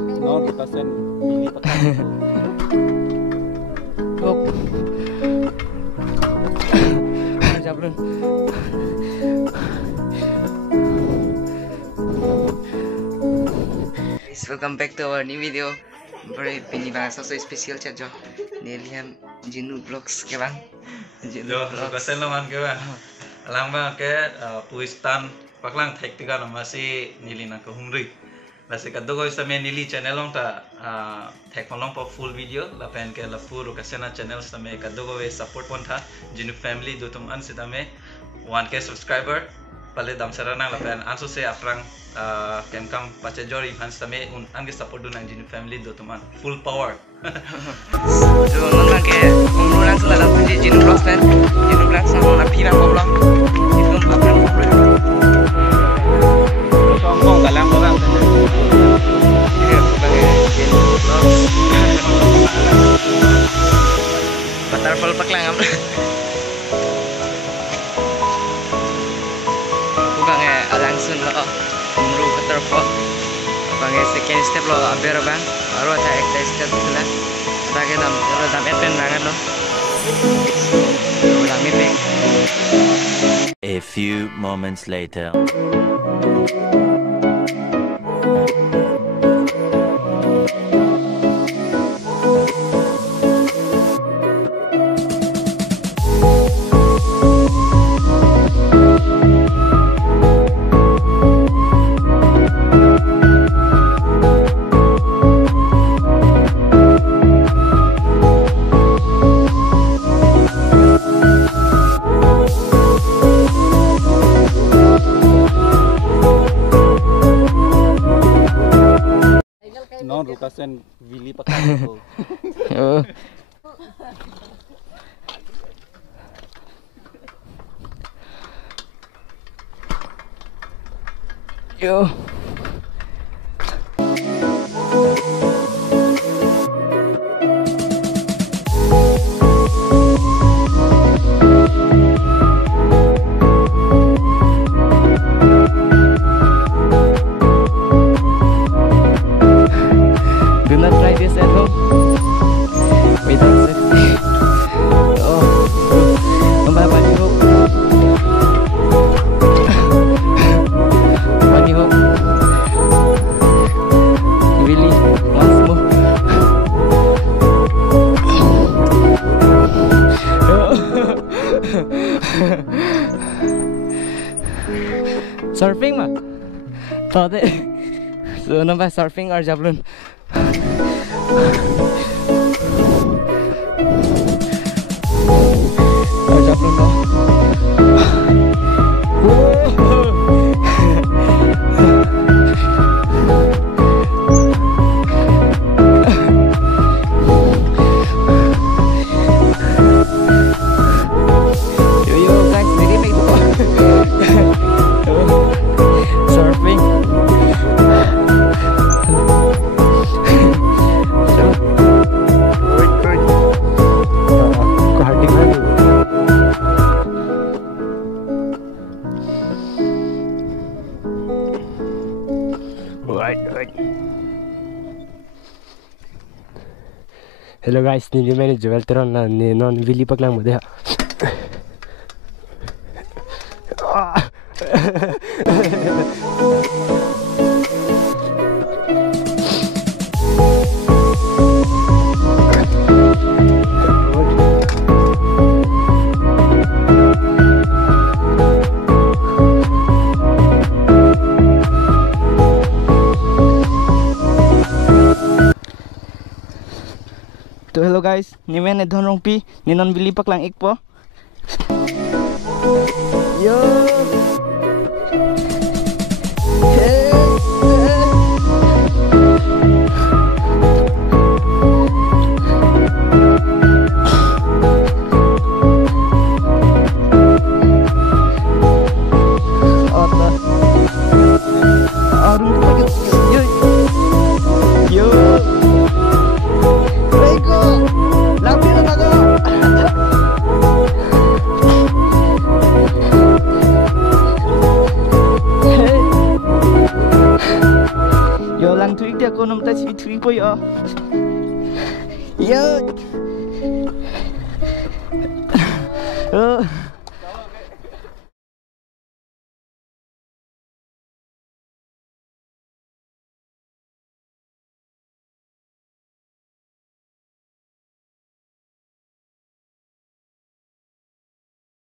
No, bukasan ini pakai. Hop. Jablon. Guys, welcome back to our new video. Very pinibang so special chat jo. Neliam Jinu Vlogs ke bang? Jinu bukasan lawan ke bang? Alang bang ke puistan paklang thek tiga nama si nilina ke humri. Basi kaddo ko sa nili channel long ta thek long po full video la pen ke la puro kasena channel sa me kaddo ko support pon tha Jinu family do tum an sita me 1K subscriber pale dam sarana la pen anso se aprang kem kam pache jori fans tame un ange support do nang Jinu family do tum an full power. So non ke umru lang sala la Jinu Vlogs pen Jinu Vlogs sa na pira problem. Itu aprang problem. Sombong kalang orang. Waterfall paklang am. Bukan langsung lo umru waterfall. Bang second step lo aber bang. Baru ada extra step sudah. Sebagai dam pen banget lo. Ulang meeting. A few moments later. No, bukasan Willy pakai. Oh. Yo. Do not try this at home without safety. Oh, bunny hook. Bunny hook. Really, once more. Surfing mah? Tadi. So nampak surfing or jablon. Jablon lo. Yo guys, jadi make buka. Surfing. Hello guys, ini मैंने जवेल तेरा non Willie पकलांग मध्ये तो hello guys, ni मैंने धनों P ni non Willie पकलांग एक po. Yo. Yo. nang thuik dia ko nam ta chi thuik po yo yo